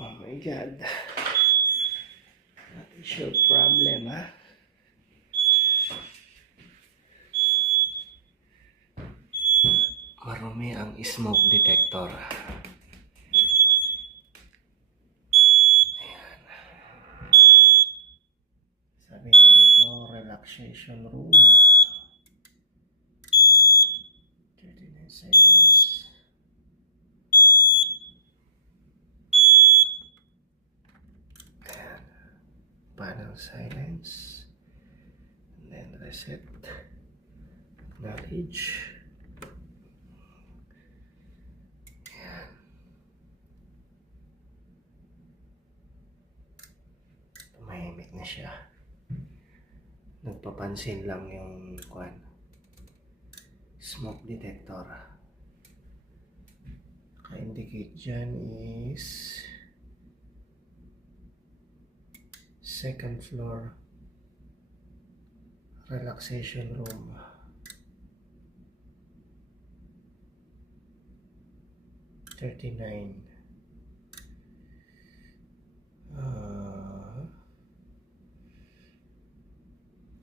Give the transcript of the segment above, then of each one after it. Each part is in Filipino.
Oh my God. That is your problem, ha? Marumi ang smoke detector. Ayan. Sabi niya dito, relaxation room. 39 seconds. Ayan. Panel silence. And then reset. Acknowledge. Ayan. Tumahimik na siya. Nagpapansin lang yung smoke detector. Naka-indicate dyan is second floor relaxation room.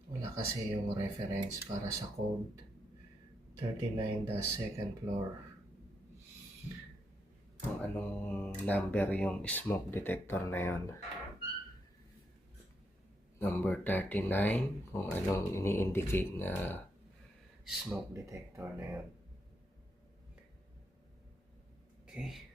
Wala kasi yung reference para sa code. 39 the second floor. Kung anong number yung smoke detector na yon. Number 39, kung anong ini-indicate na smoke detector na yon. Okay.